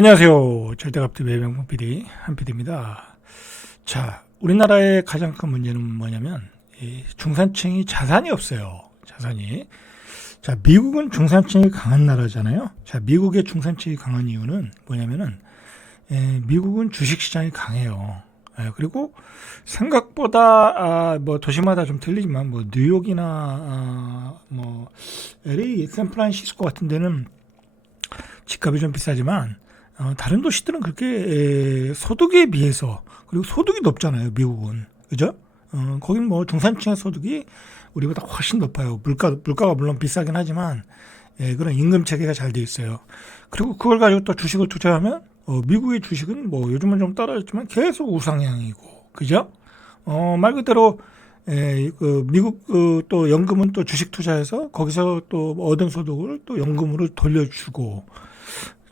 안녕하세요. 절대값도 매명봉 PD 한PD입니다. 자, 우리나라의 가장 큰 문제는 뭐냐면 이 중산층이 자산이 없어요. 자산이. 자, 미국은 중산층이 강한 나라잖아요. 자, 미국의 중산층이 강한 이유는 뭐냐면은 미국은 주식시장이 강해요. 그리고 생각보다 뭐 도시마다 좀 틀리지만 뭐 뉴욕이나 뭐 LA, 샌프란시스코 같은 데는 집값이 좀 비싸지만 다른 도시들은 그렇게 소득에 비해서, 그리고 소득이 높잖아요, 미국은. 그죠? 거긴 뭐 중산층의 소득이 우리보다 훨씬 높아요. 물가가 물론 비싸긴 하지만 그런 임금 체계가 잘 돼 있어요. 그리고 그걸 가지고 또 주식을 투자하면 미국의 주식은 뭐 요즘은 좀 떨어졌지만 계속 우상향이고, 그죠? 말 그대로 미국 또 연금은 또 주식 투자해서 거기서 또 얻은 소득을 또 연금으로 돌려주고.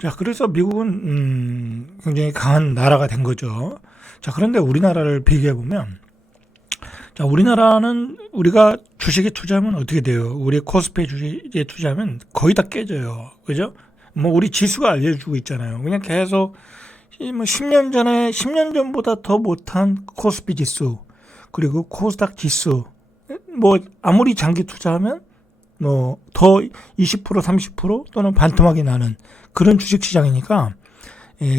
자, 그래서 미국은 굉장히 강한 나라가 된 거죠. 자, 그런데 우리나라를 비교해 보면, 자, 우리나라는 우리가 주식에 투자하면 어떻게 돼요? 우리 코스피 주식에 투자하면 거의 다 깨져요. 그죠? 뭐 우리 지수가 알려주고 있잖아요. 그냥 계속 뭐 10년 전보다 더 못한 코스피 지수, 그리고 코스닥 지수, 뭐 아무리 장기 투자하면 뭐 더 20% 30% 또는 반토막이 나는 그런 주식시장이니까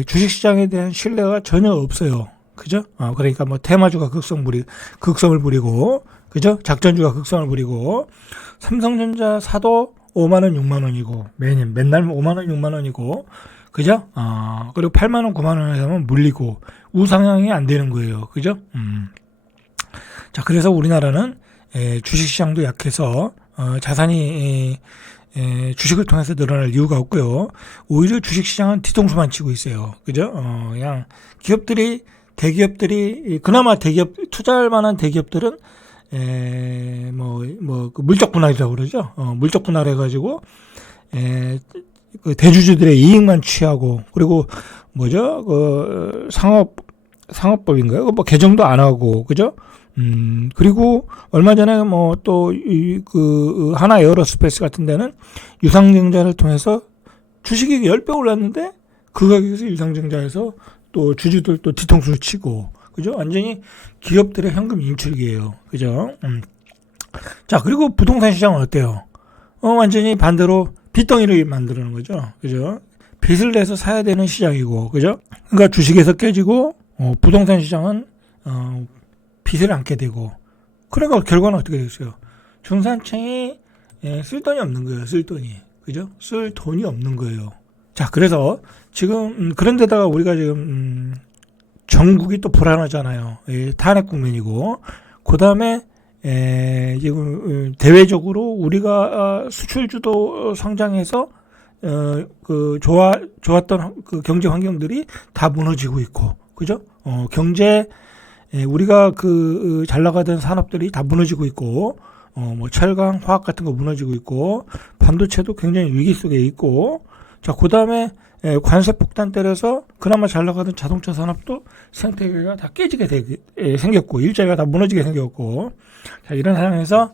주식시장에 대한 신뢰가 전혀 없어요. 그죠? 그러니까 뭐 테마주가 극성을 부리고, 그죠? 작전주가 극성을 부리고, 삼성전자 사도 5만원 6만원이고, 맨날 5만원 6만원이고, 그죠? 그리고 8만원 9만원에 하면 물리고 우상향이 안 되는 거예요. 그죠? 자, 그래서 우리나라는 주식시장도 약해서 자산이 주식을 통해서 늘어날 이유가 없고요. 오히려 주식시장은 뒤통수만 치고 있어요. 그죠? 그냥 대기업들이 그나마 투자할 만한 대기업들은 그 물적 분할이라고 그러죠. 물적 분할해가지고 그 대주주들의 이익만 취하고, 그리고 뭐죠? 그 상업법인가요? 뭐 개정도 안 하고, 그죠? 그리고 얼마 전에 뭐 또 그 하나 에어로스페이스 같은 데는 유상증자를 통해서 주식이 10배 올랐는데 그 가격에서 유상증자에서 또 주주들 또 뒤통수를 치고, 그죠? 완전히 기업들의 현금 인출기예요. 그죠? 자, 그리고 부동산 시장은 어때요? 완전히 반대로 빚덩이를 만드는 거죠. 그죠? 빚을 내서 사야 되는 시장이고, 그죠? 그러니까 주식에서 깨지고, 부동산 시장은 빚을 안게 되고, 그러니까 결과는 어떻게 됐어요? 중산층이 쓸 돈이 없는 거예요. 쓸 돈이. 그죠? 쓸 돈이 없는 거예요. 자, 그래서 지금 그런 데다가 우리가 지금 전국이 또 불안하잖아요. 탄핵 국면이고, 그 다음에 지금 대외적으로 우리가 수출주도 성장해서 좋았던 그 경제 환경들이 다 무너지고 있고, 그죠? 우리가 잘 나가던 산업들이 다 무너지고 있고, 뭐 철강, 화학 같은 거 무너지고 있고, 반도체도 굉장히 위기 속에 있고, 자, 그 다음에 관세 폭탄 때려서 그나마 잘 나가던 자동차 산업도 생태계가 다 깨지게 생겼고, 일자리가 다 무너지게 생겼고, 자, 이런 상황에서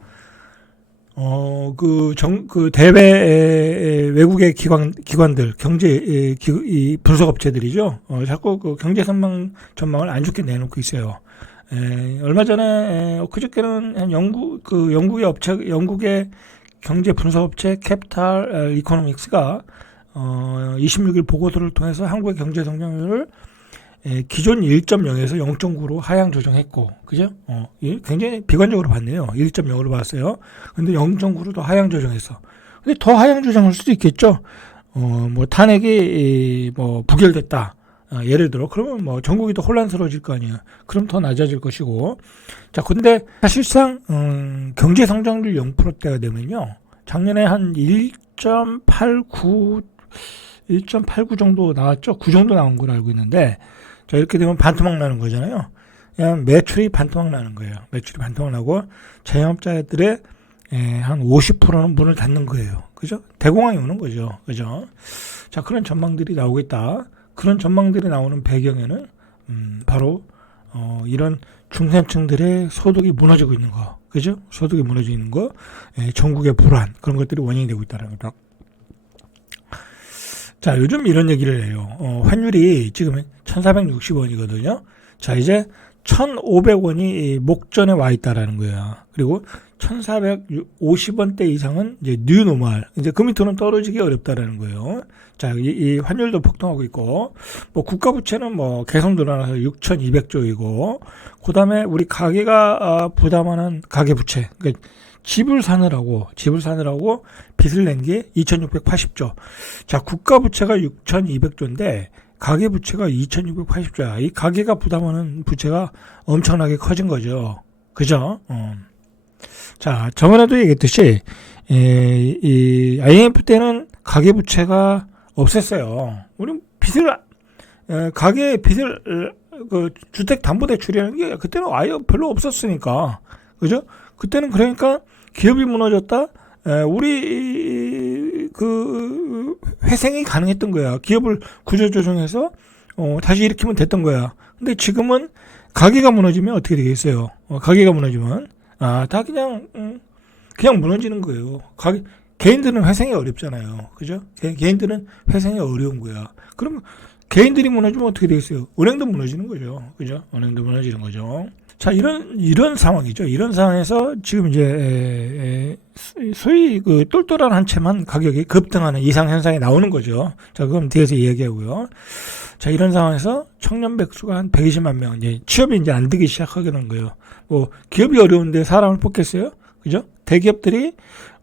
대외 외국의 기관들, 이 분석업체들이죠. 자꾸 그 경제 전망을 안 좋게 내놓고 있어요. 얼마 전에 그저께는 영국의 경제 분석업체 캐피탈 이코노믹스가 26일 보고서를 통해서 한국의 경제 성장률을 기존 1.0에서 0.9로 하향 조정했고, 그죠? 굉장히 비관적으로 봤네요. 1.0으로 봤어요. 근데 0.9로 더 하향 조정했어. 근데 더 하향 조정할 수도 있겠죠. 뭐 탄핵이 뭐 부결됐다. 예를 들어, 그러면 뭐 전국이 더 혼란스러워질 거 아니에요. 그럼 더 낮아질 것이고. 자, 근데 사실상 경제 성장률 0%대가 되면요, 작년에 한 1.89 정도 나왔죠. 9 정도 나온 걸로 알고 있는데, 자, 이렇게 되면 반토막 나는 거잖아요. 그냥 매출이 반토막 나는 거예요. 매출이 반토막 나고 자영업자들의 한 50%는 문을 닫는 거예요. 그죠? 대공황이 오는 거죠. 그죠? 자, 그런 전망들이 나오겠다. 그런 전망들이 나오는 배경에는 바로 이런 중산층들의 소득이 무너지고 있는 거. 그죠? 소득이 무너지고 있는 거. 전국의 불안, 그런 것들이 원인이 되고 있다는 거죠. 자, 요즘 이런 얘기를 해요. 환율이 지금 1,460원이거든요. 자, 이제 1,500원이 목전에 와 있다라는 거예요. 그리고 1,450원대 이상은 이제 뉴노멀. 이제 그 밑으로는 떨어지기 어렵다라는 거예요. 자, 이 환율도 폭등하고 있고, 뭐 국가 부채는 뭐 계속 늘어나서 6,200조이고, 그다음에 우리 가계가 부담하는 가계 부채, 그러니까 집을 사느라고 빚을 낸 게 2,680조. 자, 국가 부채가 6,200조인데 가계 부채가 2,680조야. 이 가계가 부담하는 부채가 엄청나게 커진 거죠. 그죠? 자, 저번에도 얘기했듯이 이 IMF 때는 가계 부채가 없었어요. 우리 빚을 가계 빚을 그 주택 담보 대출이라는 게 그때는 아예 별로 없었으니까. 그죠? 그때는 그러니까 기업이 무너졌다. 우리 그 회생이 가능했던 거야. 기업을 구조조정해서 다시 일으키면 됐던 거야. 근데 지금은 가게가 무너지면 어떻게 되겠어요? 가게가 무너지면 다 그냥 무너지는 거예요. 개인들은 회생이 어렵잖아요. 그죠? 개인들은 회생이 어려운 거야. 그럼 개인들이 무너지면 어떻게 되겠어요? 은행도 무너지는 거죠. 그죠? 은행도 무너지는 거죠. 자, 이런 상황이죠. 이런 상황에서 지금 이제 소위 그 똘똘한 한 채만 가격이 급등하는 이상 현상이 나오는 거죠. 자, 그럼 뒤에서 이야기하고요. 자, 이런 상황에서 청년 백수가 한 120만 명, 이제 취업이 이제 안 되기 시작하게 된 거예요. 뭐 기업이 어려운데 사람을 뽑겠어요? 그죠? 대기업들이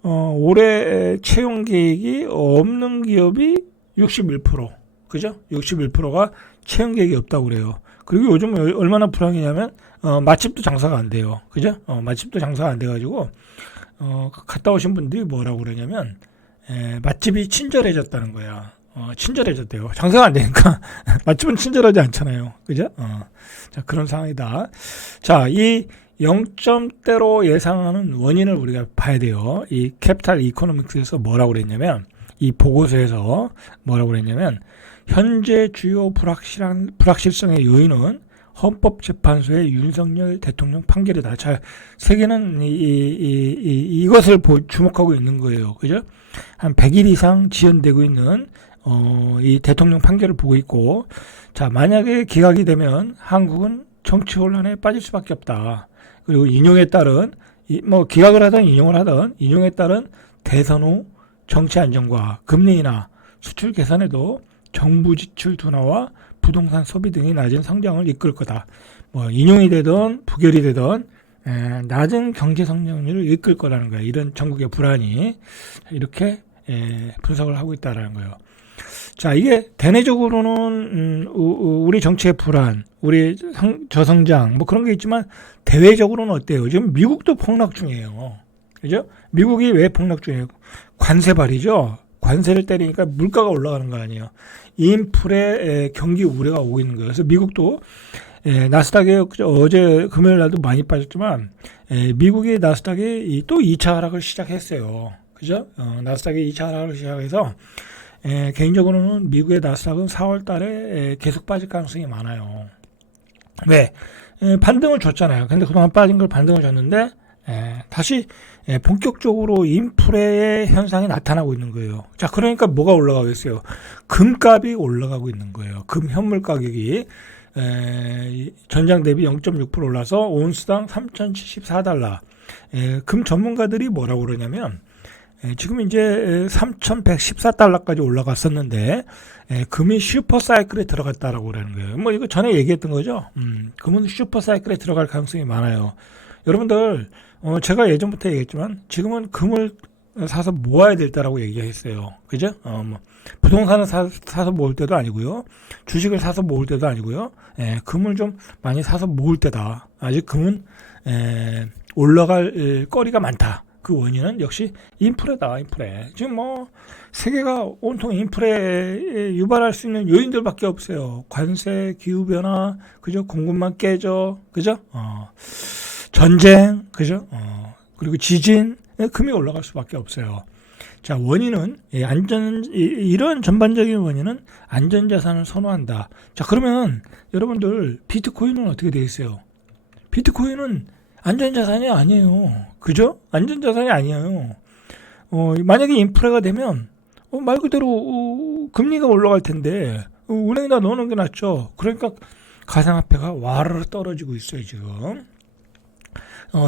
올해 채용 계획이 없는 기업이 61%, 그죠? 61%가 채용 계획이 없다고 그래요. 그리고 요즘 얼마나 불황이냐면 맛집도 장사가 안 돼요. 그죠? 맛집도 장사가 안 돼가지고 갔다 오신 분들이 뭐라고 그러냐면 맛집이 친절해졌다는 거야. 친절해졌대요. 장사가 안 되니까 맛집은 친절하지 않잖아요. 그죠? 자, 그런 상황이다. 자, 이 0점대로 예상하는 원인을 우리가 봐야 돼요. 이 캐피탈 이코노믹스에서 뭐라고 그랬냐면, 이 보고서에서 뭐라고 그랬냐면, 현재 주요 불확실성의 요인은 헌법재판소의 윤석열 대통령 판결이다. 자, 세계는 이것을 주목하고 있는 거예요. 그죠? 한 100일 이상 지연되고 있는 이 대통령 판결을 보고 있고, 자, 만약에 기각이 되면 한국은 정치 혼란에 빠질 수밖에 없다. 그리고 인용에 따른 뭐 기각을 하든 인용에 따른 대선 후 정치 안정과 금리 인하, 수출 개선에도 정부 지출 둔화와 부동산 소비 등이 낮은 성장을 이끌 거다. 뭐 인용이 되든 부결이 되든 낮은 경제 성장률을 이끌 거라는 거예요. 이런 전국의 불안이 이렇게 분석을 하고 있다라는 거예요. 자, 이게 대내적으로는 우리 정치의 불안, 우리 저성장 뭐 그런 게 있지만 대외적으로는 어때요? 지금 미국도 폭락 중이에요. 그죠? 미국이 왜 폭락 중이에요? 관세 발이죠. 관세를 때리니까 물가가 올라가는 거 아니에요. 인플레 경기 우려가 오고 있는 거예요. 그래서 미국도 나스닥에 어제 금요일 날도 많이 빠졌지만 미국의 나스닥이 또 2차 하락을 시작했어요. 그죠? 나스닥이 2차 하락을 시작해서 개인적으로는 미국의 나스닥은 4월 달에 계속 빠질 가능성이 많아요. 왜? 반등을 줬잖아요. 근데 그동안 빠진 걸 반등을 줬는데 다시 본격적으로 인플레의 현상이 나타나고 있는 거예요. 자, 그러니까 뭐가 올라가겠어요? 금값이 올라가고 있는 거예요. 금 현물 가격이 전장 대비 0.6% 올라서 온스당 3,074달러. 금 전문가들이 뭐라고 그러냐면 지금 이제 3,114달러까지 올라갔었는데 금이 슈퍼 사이클에 들어갔다라고 그러는 거예요. 뭐 이거 전에 얘기했던 거죠. 금은 슈퍼 사이클에 들어갈 가능성이 많아요. 여러분들 제가 예전부터 얘기했지만 지금은 금을 사서 모아야 될 때라고 얘기했어요. 그죠? 뭐 부동산을 사서 모을 때도 아니고요. 주식을 사서 모을 때도 아니고요. 금을 좀 많이 사서 모을 때다. 아직 금은 올라갈 거리가 많다. 그 원인은 역시 인플레다. 인플레. 지금 뭐 세계가 온통 인플레에 유발할 수 있는 요인들밖에 없어요. 관세, 기후변화, 그죠? 공급망 깨져, 그죠? 전쟁, 그죠? 그리고 지진, 금이 올라갈 수밖에 없어요. 자, 원인은 이런 전반적인 원인은 안전자산을 선호한다. 자, 그러면 여러분들 비트코인은 어떻게 되어 있어요? 비트코인은 안전자산이 아니에요. 그죠? 안전자산이 아니에요. 만약에 인플레가 되면 말 그대로 금리가 올라갈 텐데 은행에다 넣어놓은 게 낫죠. 그러니까 가상화폐가 와르르 떨어지고 있어요 지금.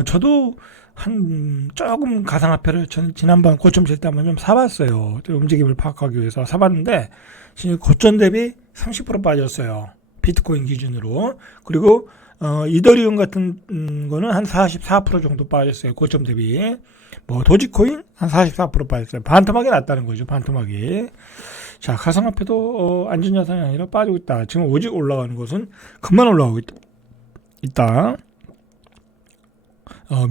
저도 한 조금 가상화폐를 지난번 고점 칠 때 한번 좀 사봤어요. 움직임을 파악하기 위해서 사봤는데 지금 고점 대비 30% 빠졌어요. 비트코인 기준으로. 그리고 이더리움 같은 거는 한 44% 정도 빠졌어요. 고점 대비. 뭐 도지코인 한 44% 빠졌어요. 반토막이 났다는 거죠. 반토막이. 자, 가상화폐도 안전자산이 아니라 빠지고 있다. 지금 오직 올라가는 것은 그만 올라가고 있다.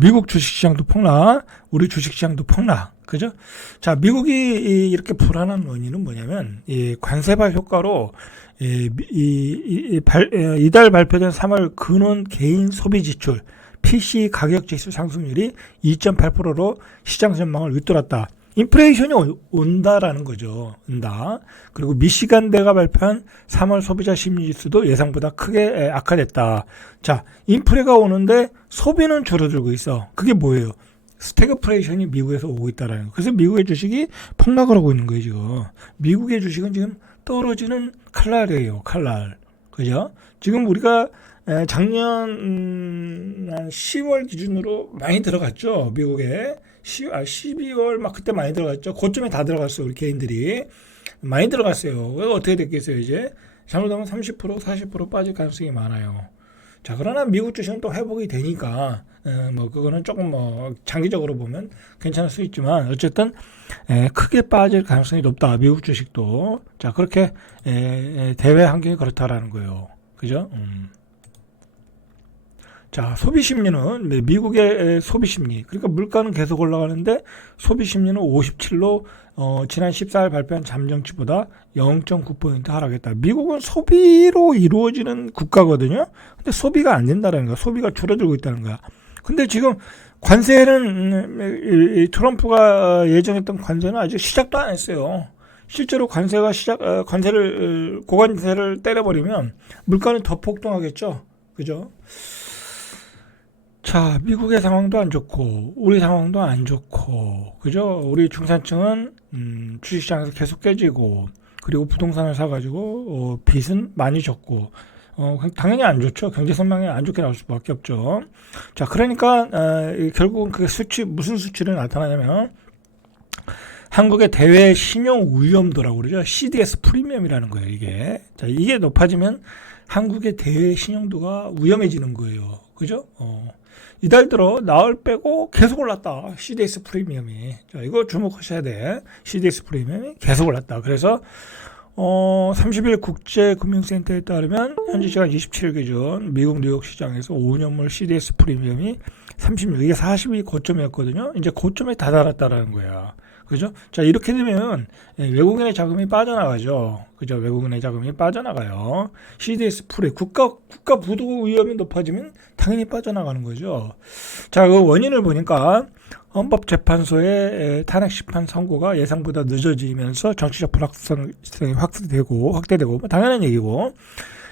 미국 주식시장도 폭락, 우리 주식시장도 폭락, 그죠? 자, 미국이 이렇게 불안한 원인은 뭐냐면, 이 관세발 효과로, 이달 발표된 3월 근원 개인 소비 지출, PC 가격 지수 상승률이 2.8%로 시장 전망을 윗돌았다. 인플레이션이 온다라는 거죠. 온다. 그리고 미시간대가 발표한 3월 소비자 심리지수도 예상보다 크게 악화됐다. 자, 인플레가 오는데 소비는 줄어들고 있어. 그게 뭐예요? 스태그플레이션이 미국에서 오고 있다라는 거. 그래서 미국의 주식이 폭락을 하고 있는 거예요, 지금. 미국의 주식은 지금 떨어지는 칼날이에요, 칼날. 그죠? 지금 우리가 작년 한 10월 기준으로 많이 들어갔죠, 미국에. 12월 막 그때 많이 들어갔죠. 고점에 다 들어갔어요. 우리 개인들이 많이 들어갔어요. 어떻게 됐겠어요? 이제 잘못하면 30% 40% 빠질 가능성이 많아요. 자, 그러나 미국 주식은 또 회복이 되니까 뭐 그거는 조금 뭐 장기적으로 보면 괜찮을 수 있지만 어쨌든 크게 빠질 가능성이 높다. 미국 주식도. 자, 그렇게 대외 환경이 그렇다라는 거예요. 그죠? 자, 소비 심리는 미국의 소비 심리. 그러니까 물가는 계속 올라가는데 소비 심리는 57로 지난 14일 발표한 잠정치보다 0.9% 하락했다. 미국은 소비로 이루어지는 국가거든요. 근데 소비가 안 된다는 거야. 소비가 줄어들고 있다는 거야. 근데 지금 관세는 트럼프가 예정했던 관세는 아직 시작도 안 했어요. 실제로 고관세를 때려버리면 물가는 더 폭등하겠죠. 그죠? 자, 미국의 상황도 안 좋고 우리 상황도 안 좋고 그죠? 우리 중산층은 주식시장에서 계속 깨지고 그리고 부동산을 사가지고 빚은 많이 졌고 당연히 안 좋죠. 경제 전망이 안 좋게 나올 수밖에 없죠. 자, 그러니까 결국은 그 무슨 수치로 나타나냐면 한국의 대외 신용 위험도라고 그러죠. CDS 프리미엄이라는 거예요. 이게 높아지면 한국의 대외 신용도가 위험해지는 거예요. 그죠? 이달 들어 나흘 빼고 계속 올랐다. CDS 프리미엄이. 자, 이거 주목하셔야 돼. CDS 프리미엄이 계속 올랐다. 그래서 30일 국제금융센터에 따르면 현지 시간 27일 기준 미국 뉴욕 시장에서 5년물 CDS 프리미엄이 36, 이게 40이 고점이었거든요. 이제 고점에 다다랐다라는 거야. 그죠? 자, 이렇게 되면 외국인의 자금이 빠져나가죠. 그죠? 외국인의 자금이 빠져나가요. CDS 프리 국가 부도 위험이 높아지면 당연히 빠져나가는 거죠. 자, 그 원인을 보니까 헌법재판소의 탄핵 심판 선고가 예상보다 늦어지면서 정치적 불확실성이 확대되고 뭐 당연한 얘기고,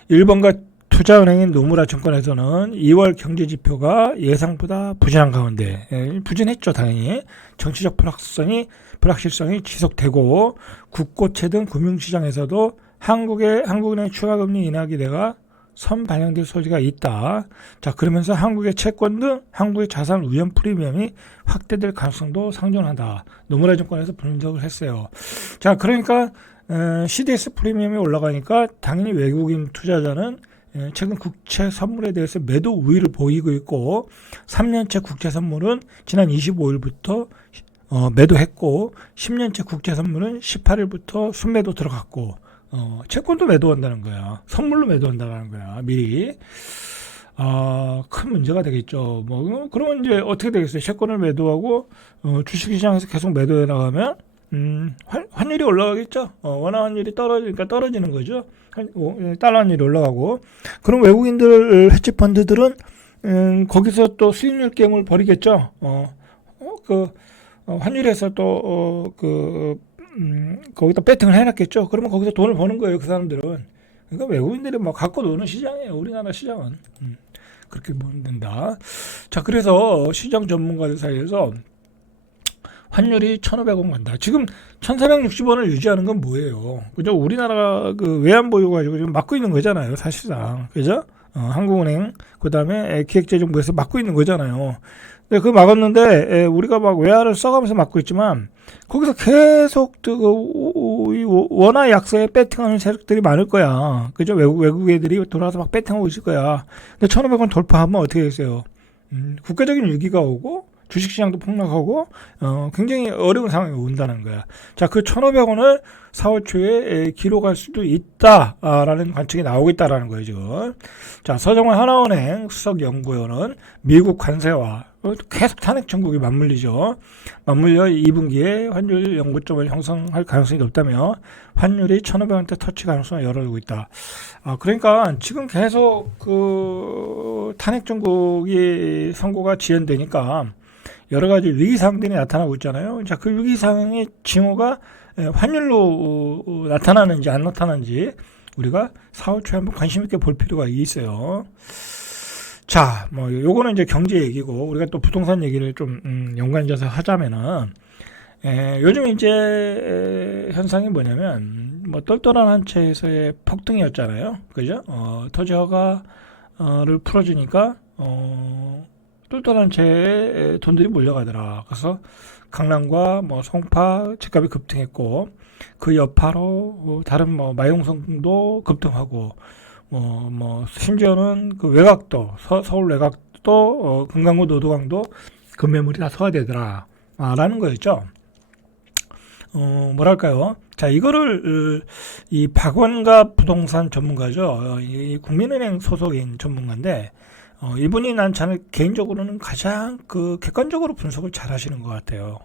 일본과 투자은행인 노무라 증권에서는 2월 경제지표가 예상보다 부진한 가운데, 부진했죠. 당연히 정치적 불확실성이 지속되고 국고채 등 금융시장에서도 한국은행 추가금리 인하 기대가 선반영될 소지가 있다. 자, 그러면서 한국의 채권 등 한국의 자산 위험 프리미엄이 확대될 가능성도 상존한다. 노무라 증권에서 분석을 했어요. 자, 그러니까 CDS 프리미엄이 올라가니까 당연히 외국인 투자자는 최근 국채 선물에 대해서 매도 우위를 보이고 있고, 3년째 국채 선물은 지난 25일부터 매도했고 10년째 국채 선물은 18일부터 순매도 들어갔고, 채권도 매도한다는 거야. 선물로 매도한다는 거야. 미리. 큰 문제가 되겠죠. 뭐 그러면 이제 어떻게 되겠어요? 채권을 매도하고 주식시장에서 계속 매도해 나가면 환율이 올라가겠죠. 원화 환율이 떨어지니까 떨어지는 거죠. 달러 환율이 올라가고, 그럼 외국인들 헤지 펀드들은 거기서 또 수익률 게임을 벌이겠죠. 환율에서 또 거기다 배팅을 해놨겠죠. 그러면 거기서 돈을 버는 거예요, 그 사람들은. 그러니까 외국인들이 막 갖고 노는 시장이에요, 우리나라 시장은. 그렇게 보면 된다. 자, 그래서 시장 전문가들 사이에서 환율이 1,500원 간다. 지금 1,460원을 유지하는 건 뭐예요? 그죠? 우리나라가 그 외환 보유 가지고 지금 막고 있는 거잖아요, 사실상. 그죠? 한국은행, 그 다음에 기획재정부에서 막고 있는 거잖아요. 근데 그 막았는데, 우리가 막 외화를 써가면서 막고 있지만, 거기서 계속 원화 약세에 배팅하는 세력들이 많을 거야. 그죠? 외국 애들이 돌아와서 막 배팅하고 있을 거야. 근데 1,500원 돌파하면 어떻게 되겠어요? 국가적인 위기가 오고, 주식시장도 폭락하고 굉장히 어려운 상황이 온다는 거야. 자, 그 1,500원을 4월 초에 기록할 수도 있다라는 관측이 나오고 있다라는 거예요, 지금. 자, 서정환 하나은행 수석연구원은 미국 관세와 계속 탄핵 정국이 맞물리죠. 맞물려 2분기에 환율 연고점을 형성할 가능성이 높다며 환율이 1,500원대 터치 가능성을 열어두고 있다. 그러니까 지금 계속 그 탄핵 정국이 선고가 지연되니까 여러 가지 위기사항들이 나타나고 있잖아요. 자, 그 위기사항의 징후가 환율로 나타나는지 안 나타나는지 우리가 4월 초에 한번 관심 있게 볼 필요가 있어요. 자, 뭐 요거는 이제 경제 얘기고 우리가 또 부동산 얘기를 좀 연관지어서 하자면은 요즘 이제 현상이 뭐냐면 뭐 똘똘한 한 채에서의 폭등이었잖아요. 그죠? 토지 허가를 풀어주니까 똘똘한 채에 돈들이 몰려가더라. 그래서 강남과 뭐 송파 집값이 급등했고 그 여파로 다른 뭐 마용성도 급등하고 뭐 심지어는 그 외곽도 서울 외곽도 금강구 노도강도 급매물이 다 소화되더라. 라는 거였죠. 뭐랄까요? 자, 이거를 이 박원갑 부동산 전문가죠. 이 국민은행 소속인 전문가인데 이분이 난 저는 개인적으로는 가장 그 객관적으로 분석을 잘 하시는 것 같아요.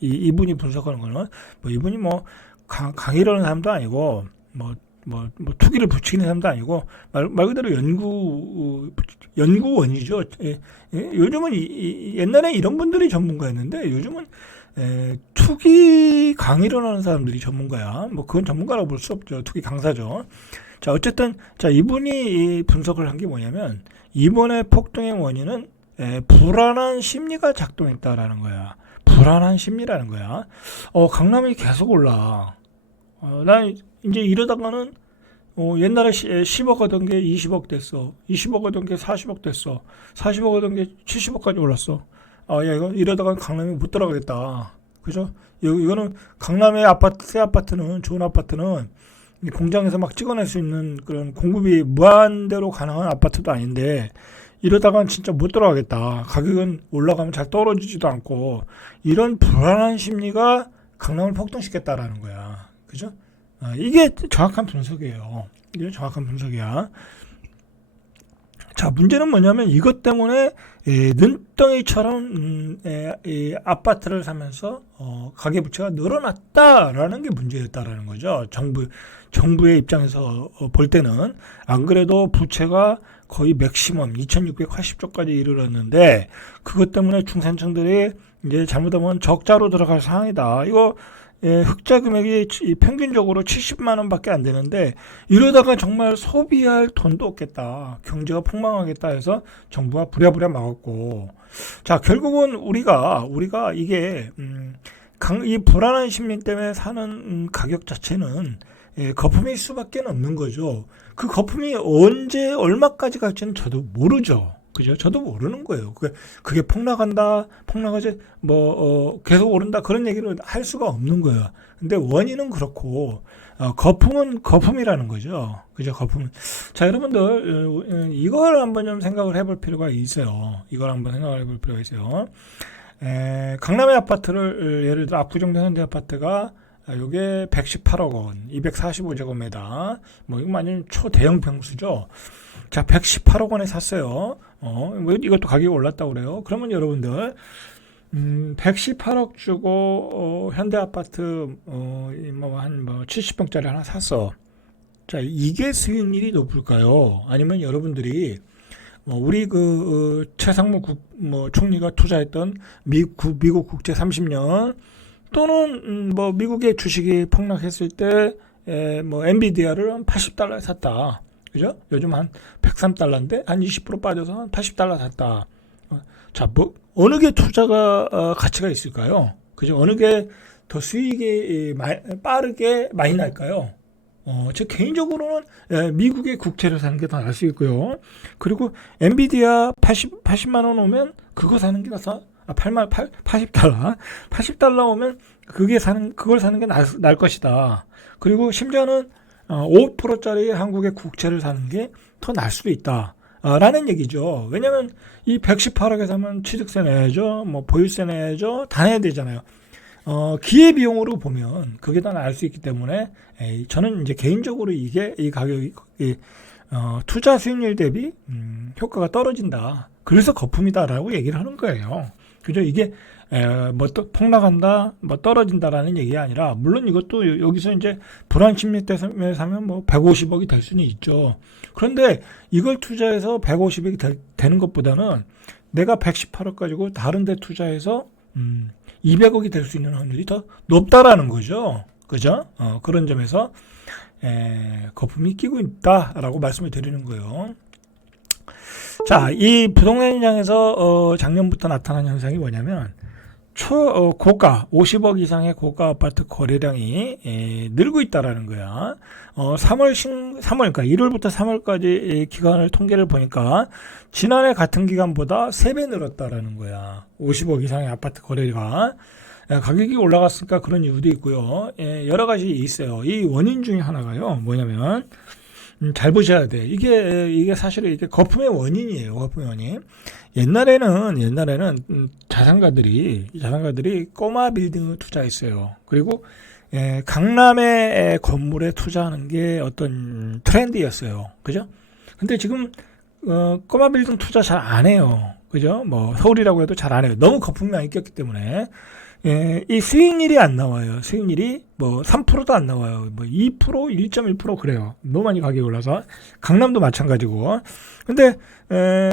이분이 분석하는 거는 뭐 이분이 뭐 강의를 하는 사람도 아니고 뭐 투기를 부추기는 사람도 아니고 말 그대로 연구원이죠. 요즘은 옛날에 이런 분들이 전문가였는데 요즘은 투기 강의를 하는 사람들이 전문가야. 뭐 그건 전문가라고 볼 수 없죠. 투기 강사죠. 자, 어쨌든 자 이분이 분석을 한 게 뭐냐면 이번에 폭등의 원인은 불안한 심리가 작동했다라는 거야. 불안한 심리라는 거야. 강남이 계속 올라. 난 이제 이러다가는 옛날에 10억 하던 게 20억 됐어. 20억 하던 게 40억 됐어. 40억 하던 게 70억까지 올랐어. 야, 이거 이러다가 강남에 못 들어가겠다. 그죠? 이거는 강남의 새 아파트는, 좋은 아파트는 공장에서 막 찍어낼 수 있는 그런 공급이 무한대로 가능한 아파트도 아닌데, 이러다간 진짜 못 들어가겠다. 가격은 올라가면 잘 떨어지지도 않고, 이런 불안한 심리가 강남을 폭등시켰다라는 거야. 그죠? 이게 정확한 분석이에요. 이게 정확한 분석이야. 자, 문제는 뭐냐면 이것 때문에 눈덩이처럼 아파트를 사면서 가계부채가 늘어났다라는 게 문제였다라는 거죠. 정부의 입장에서 볼 때는 안 그래도 부채가 거의 맥시멈 2,680조까지 이르렀는데 그것 때문에 중산층들이 이제 잘못하면 적자로 들어갈 상황이다. 이거 흑자 금액이 평균적으로 70만 원밖에 안 되는데 이러다가 정말 소비할 돈도 없겠다. 경제가 폭망하겠다 해서 정부가 부랴부랴 막았고, 자, 결국은 우리가 이게 이 불안한 심리 때문에 사는 가격 자체는 거품일 수밖에 없는 거죠. 그 거품이 언제 얼마까지 갈지는 저도 모르죠. 그죠? 저도 모르는 거예요. 그게 폭락하지, 계속 오른다, 그런 얘기를 할 수가 없는 거예요. 근데 원인은 그렇고, 거품은 거품이라는 거죠. 그죠? 거품은. 자, 여러분들, 이걸 한번 좀 생각을 해볼 필요가 있어요. 강남의 아파트를, 예를 들어 압구정동 현대 아파트가 요게 118억 원, 245제곱미터, 이거 완전 초대형 평수죠. 자, 118억 원에 샀어요. 이것도 가격이 올랐다고 그래요. 그러면 여러분들, 118억 주고, 현대아파트, 70평짜리 하나 샀어. 자, 이게 수익률이 높을까요? 아니면 여러분들이, 우리 최상무 총리가 투자했던 미국 국채 30년, 또는, 미국의 주식이 폭락했을 때, 엔비디아를 한 $80에 샀다. 그죠? 요즘 한 103달러인데 한 20% 빠져서 한 $80 샀다. 자, 어느 게 투자가 가치가 있을까요? 그죠? 어느 게 더 수익이 빠르게 많이 날까요? 제 개인적으로는 미국의 국채를 사는 게 더 나을 수 있고요. 그리고 엔비디아 80만 원 오면 그거 사는 게 나서 80달러 오면 그걸 사는 게 나을 것이다. 그리고 심지어는 5%짜리 한국의 국채를 사는 게 더 나을 수도 있다. 라는 얘기죠. 왜냐면 이 118억에 사면 취득세 내야죠. 뭐 보유세 내야죠. 다 내야 되잖아요. 기회비용으로 보면 그게 더 나을 수 있기 때문에 저는 이제 개인적으로 이게 이 가격이 투자 수익률 대비 효과가 떨어진다. 그래서 거품이다라고 얘기를 하는 거예요. 그죠? 이게 뭐 또 폭락한다, 뭐 떨어진다라는 얘기가 아니라 물론 이것도 여기서 이제 불안 심리 때문에 사면 뭐 150억이 될 수는 있죠. 그런데 이걸 투자해서 150억이 되는 것보다는 내가 118억 가지고 다른 데 투자해서 200억이 될 수 있는 확률이 더 높다라는 거죠. 그죠? 그런 점에서 거품이 끼고 있다라고 말씀을 드리는 거예요. 자, 이 부동산 시장에서 작년부터 나타난 현상이 뭐냐면 초고가 50억 이상의 고가 아파트 거래량이 늘고 있다라는 거야. 3월 그러니까 1월부터 3월까지 기간을 통계를 보니까 지난해 같은 기간보다 3배 늘었다라는 거야. 50억 이상의 아파트 거래가 가격이 올라갔으니까 그런 이유도 있고요. 여러 가지 있어요. 이 원인 중에 하나가요. 뭐냐면 잘 보셔야 돼. 이게 사실은 이게 거품의 원인이에요. 거품의 원인. 옛날에는 자산가들이 꼬마 빌딩을 투자했어요. 그리고 강남의 건물에 투자하는 게 어떤 트렌드였어요. 그죠? 근데 지금 꼬마 빌딩 투자 잘 안 해요. 그죠? 뭐 서울이라고 해도 잘 안 해요. 너무 거품이 많이 꼈기 때문에. 이 수익률이 안 나와요. 수익률이 뭐 3%도 안 나와요. 뭐 2%, 1.1% 그래요. 너무 많이 가격이 올라서. 강남도 마찬가지고. 근데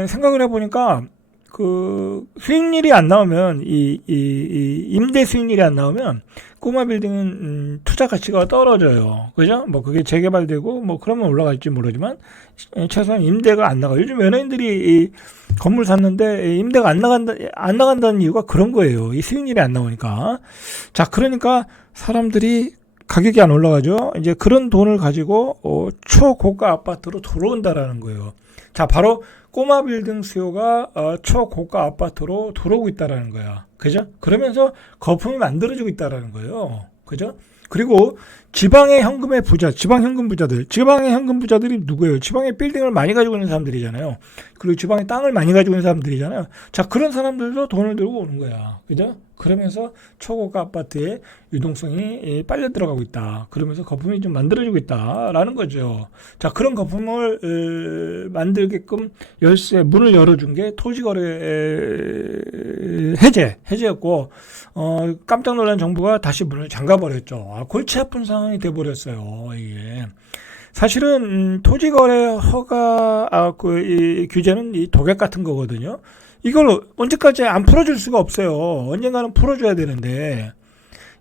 생각을 해보니까 그 수익률이 안 나오면 이 임대 수익률이 안 나오면 꼬마 빌딩은 투자 가치가 떨어져요. 그죠? 뭐 그게 재개발되고 뭐 그러면 올라갈지 모르지만 최소한 임대가 안 나가. 요즘 연예인들이 이 건물 샀는데 임대가 안 나간다는 이유가 그런 거예요. 이 수익률이 안 나오니까. 자, 그러니까 사람들이 가격이 안 올라가죠. 이제 그런 돈을 가지고 초고가 아파트로 들어온다라는 거예요. 자, 바로 꼬마 빌딩 수요가 초고가 아파트로 들어오고 있다라는 거야. 그죠? 그러면서 거품이 만들어지고 있다라는 거예요. 그죠? 그리고 지방의 현금 부자들이 누구예요? 지방의 빌딩을 많이 가지고 있는 사람들이잖아요. 그리고 지방의 땅을 많이 가지고 있는 사람들이잖아요. 자, 그런 사람들도 돈을 들고 오는 거야. 그죠? 그러면서 초고가 아파트의 유동성이 빨려 들어가고 있다. 그러면서 거품이 좀 만들어지고 있다라는 거죠. 자, 그런 거품을 만들게끔 문을 열어준 게 토지거래 해제였고, 깜짝 놀란 정부가 다시 문을 잠가버렸죠. 골치 아픈 상황이 돼버렸어요. 이게. 사실은 토지거래 허가 이 규제는 이 독약 같은 거거든요. 이걸 언제까지 안 풀어줄 수가 없어요. 언젠가는 풀어줘야 되는데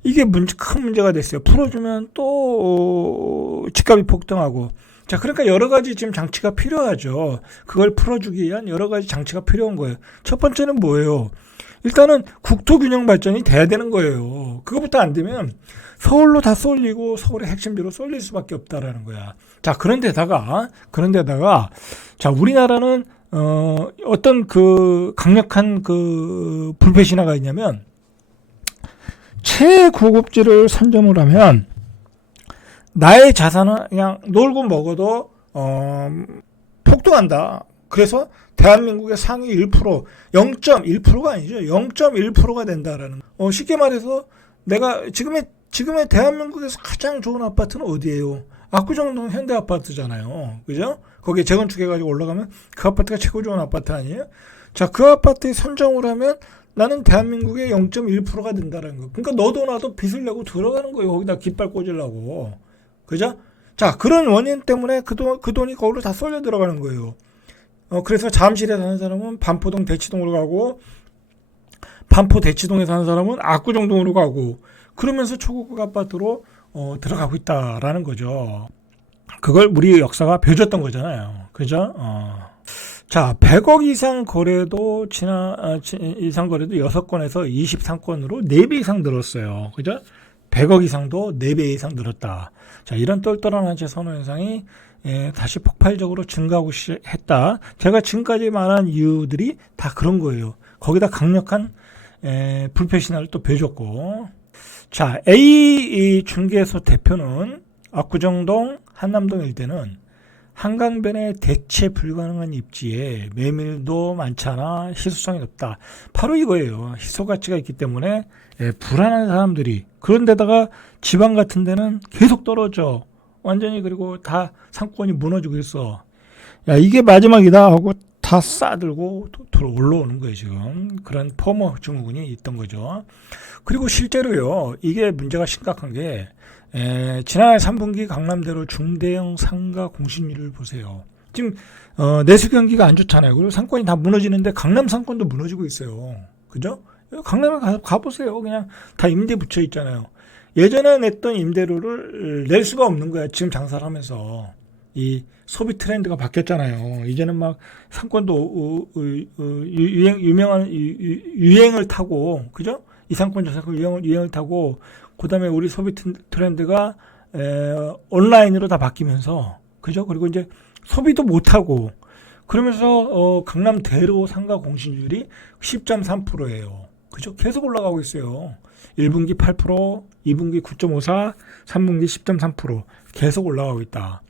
이게 큰 문제가 됐어요. 풀어주면 또 집값이 폭등하고. 자, 그러니까 여러 가지 지금 장치가 필요하죠. 그걸 풀어주기 위한 여러 가지 장치가 필요한 거예요. 첫 번째는 뭐예요? 일단은 국토균형 발전이 돼야 되는 거예요. 그거부터 안 되면 서울로 다 쏠리고 서울의 핵심지로 쏠릴 수밖에 없다라는 거야. 자, 그런데다가 자, 우리나라는 어떤 그 강력한 그 불패 신화가 있냐면 최고급지를 선점을 하면 나의 자산은 그냥 놀고 먹어도 폭등한다. 그래서 대한민국의 상위 1%, 0.1%가 아니죠. 0.1%가 된다라는. 쉽게 말해서 내가 지금의 대한민국에서 가장 좋은 아파트는 어디예요? 압구정동 현대아파트잖아요. 그죠? 거기에 재건축해가지고 올라가면 그 아파트가 최고 좋은 아파트 아니에요? 자, 그 아파트에 선정을 하면 나는 대한민국의 0.1%가 된다는 거. 그러니까 너도 나도 빚을 내고 들어가는 거예요. 거기다 깃발 꽂으려고. 그죠? 자, 그런 원인 때문에 그 돈이 거기로 다 쏠려 들어가는 거예요. 그래서 잠실에 사는 사람은 반포동 대치동으로 가고, 반포 대치동에 사는 사람은 압구정동으로 가고, 그러면서 초고가 아파트로 들어가고 있다라는 거죠. 그걸 우리 역사가 벼줬던 거잖아요. 그죠? 자, 100억 이상 거래도 이상 거래도 6건에서 23건으로 4배 이상 늘었어요. 그죠? 100억 이상도 4배 이상 늘었다. 자, 이런 똘똘한 화재 선호 현상이 다시 폭발적으로 증가하고 했다. 제가 지금까지 말한 이유들이 다 그런 거예요. 거기다 강력한 불패신화를 또 배줬고. 자, A 중개소 대표는 압구정동 한남동 일대는 한강변의 대체 불가능한 입지에 매물도 많잖아, 희소성이 높다. 바로 이거예요. 희소 가치가 있기 때문에 불안한 사람들이, 그런데다가 지방 같은 데는 계속 떨어져. 완전히. 그리고 다 상권이 무너지고 있어. 야, 이게 마지막이다 하고 다 싸들고 올라오는 거예요, 지금. 그런 포모 증후군이 있던 거죠. 그리고 실제로요, 이게 문제가 심각한 게, 지난해 3분기 강남대로 중대형 상가 공시률을 보세요. 지금 내수 경기가 안 좋잖아요. 그리고 상권이 다 무너지는데 강남 상권도 무너지고 있어요. 그죠? 강남에 가보세요. 그냥 다 임대 붙여 있잖아요. 예전에 냈던 임대료를 낼 수가 없는 거야. 지금 장사를 하면서. 이 소비 트렌드가 바뀌었잖아요. 이제는 막 상권도 유행을 타고, 그죠? 이 상권 저 상권 유행을 타고, 그다음에 우리 소비 트렌드가 온라인으로 다 바뀌면서, 그죠? 그리고 이제 소비도 못 하고, 그러면서 강남 대로 상가 공시률이 10.3%예요. 그죠? 계속 올라가고 있어요. 1분기 8%, 2분기 9.54, 3분기 10.3% 계속 올라가고 있다.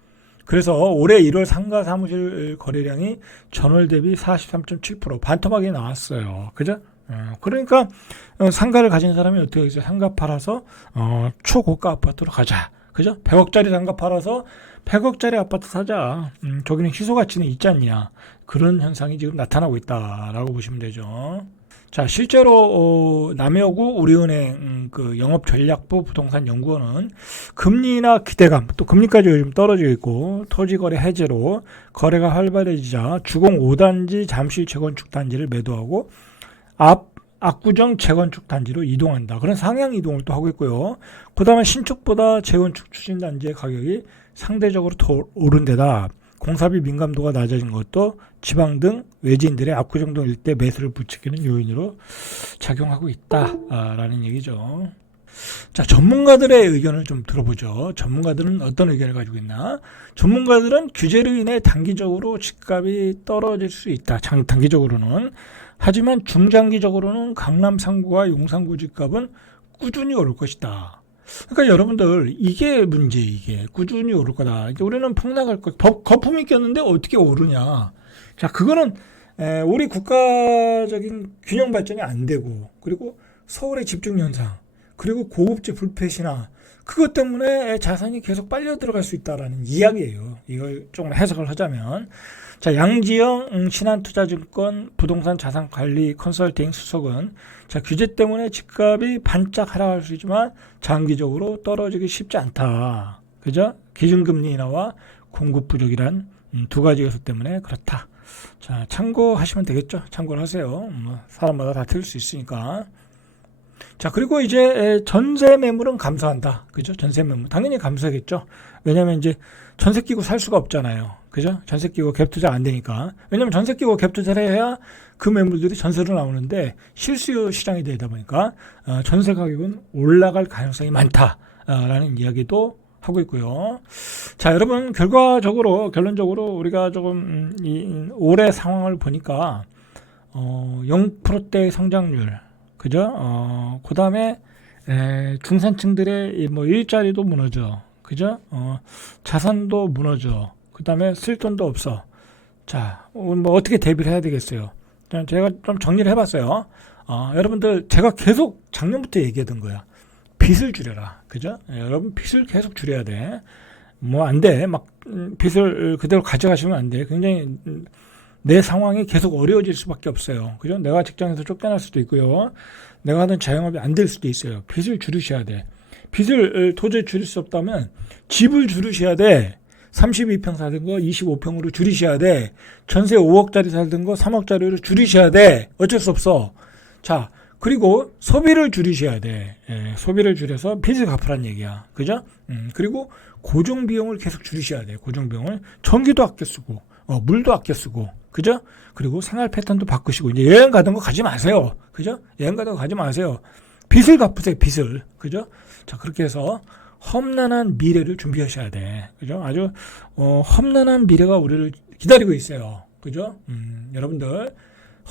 그래서 올해 1월 상가 사무실 거래량이 전월 대비 43.7% 반토막이 나왔어요. 그죠? 그러니까 상가를 가진 사람이 어떻게 하겠어요? 상가 팔아서 초고가 아파트로 가자. 그죠? 100억짜리 상가 팔아서 100억짜리 아파트 사자. 저기는 희소 가치는 있지 않냐. 그런 현상이 지금 나타나고 있다라고 보시면 되죠. 자, 실제로 남여구 우리은행 그 영업전략부 부동산 연구원은 금리나 기대감, 또 금리까지 요즘 떨어지고 있고 토지거래 해제로 거래가 활발해지자 주공 5단지 잠실 재건축 단지를 매도하고 압구정 재건축 단지로 이동한다. 그런 상향 이동을 또 하고 있고요. 그다음에 신축보다 재건축 추진 단지의 가격이 상대적으로 더 오른 데다 공사비 민감도가 낮아진 것도 지방 등 외지인들의 압구정동 일대 매수를 부추기는 요인으로 작용하고 있다라는 얘기죠. 자, 전문가들의 의견을 좀 들어보죠. 전문가들은 어떤 의견을 가지고 있나? 전문가들은 규제로 인해 단기적으로 집값이 떨어질 수 있다. 단기적으로는. 하지만 중장기적으로는 강남 상구와 용산구 집값은 꾸준히 오를 것이다. 그러니까 여러분들, 이게 문제, 이게 꾸준히 오를 거다. 이제 우리는 폭락할 거, 거품이 꼈는데 어떻게 오르냐. 자, 그거는 우리 국가적인 균형 발전이 안 되고, 그리고 서울의 집중 현상, 그리고 고급지 불패신화, 그것 때문에 자산이 계속 빨려 들어갈 수 있다라는 이야기예요. 이걸 조금 해석을 하자면, 자, 양지영 신한투자증권 부동산 자산관리 컨설팅 수석은, 자, 규제 때문에 집값이 반짝 하락할 수 있지만 장기적으로 떨어지기 쉽지 않다. 그죠? 기준금리 인하와 공급 부족이란 두 가지 요소 때문에 그렇다. 자, 참고하시면 되겠죠. 참고를 하세요. 사람마다 다 틀릴 수 있으니까. 자, 그리고 이제 전세 매물은 감소한다. 그죠? 전세 매물. 당연히 감소하겠죠. 왜냐면 이제 전세 끼고 살 수가 없잖아요. 그죠? 전세 끼고 갭 투자 안 되니까. 왜냐면 전세 끼고 갭 투자를 해야 그 매물들이 전세로 나오는데 실수요 시장이 되다 보니까 전세 가격은 올라갈 가능성이 많다라는 이야기도 하고 있고요. 자, 여러분, 결론적으로 우리가 조금 올해 상황을 보니까 0%대 성장률, 그죠? 그 다음에 중산층들의 뭐 일자리도 무너져, 그죠? 자산도 무너져. 그 다음에 쓸 돈도 없어. 자, 뭐 어떻게 대비를 해야 되겠어요? 제가 좀 정리를 해봤어요. 여러분들, 제가 계속 작년부터 얘기하던 거야. 빚을 줄여라. 그죠? 여러분, 빚을 계속 줄여야 돼. 뭐 안 돼. 막 빚을 그대로 가져가시면 안 돼. 굉장히 내 상황이 계속 어려워질 수밖에 없어요. 그죠? 내가 직장에서 쫓겨날 수도 있고요. 내가 하던 자영업이 안 될 수도 있어요. 빚을 줄이셔야 돼. 빚을 도저히 줄일 수 없다면 집을 줄이셔야 돼. 32평 살던 거 25평으로 줄이셔야 돼. 전세 5억짜리 살던 거 3억짜리로 줄이셔야 돼. 어쩔 수 없어. 자, 그리고 소비를 줄이셔야 돼. 소비를 줄여서 빚을 갚으란 얘기야. 그죠? 그리고 고정비용을 계속 줄이셔야 돼. 고정비용을. 전기도 아껴 쓰고, 물도 아껴 쓰고, 그죠? 그리고 생활 패턴도 바꾸시고, 이제 여행 가던 거 가지 마세요. 그죠? 여행 가던 거 가지 마세요. 빚을 갚으세요, 빚을. 그죠? 자, 그렇게 해서 험난한 미래를 준비하셔야 돼. 그죠? 아주, 험난한 미래가 우리를 기다리고 있어요. 그죠? 여러분들,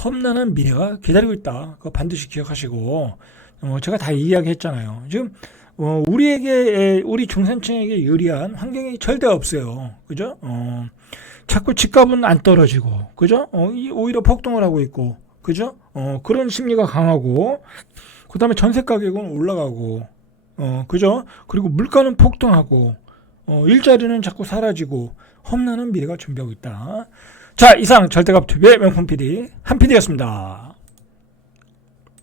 험난한 미래가 기다리고 있다. 그거 반드시 기억하시고, 제가 다 이야기했잖아요. 지금, 우리 중산층에게 유리한 환경이 절대 없어요. 그죠? 자꾸 집값은 안 떨어지고, 그죠? 오히려 폭등을 하고 있고, 그죠? 그런 심리가 강하고, 그 다음에 전세 가격은 올라가고, 그죠? 그리고 물가는 폭등하고, 일자리는 자꾸 사라지고, 험난한 미래가 준비하고 있다. 자, 이상 절대값TV의 명품 PD, 한 PD였습니다.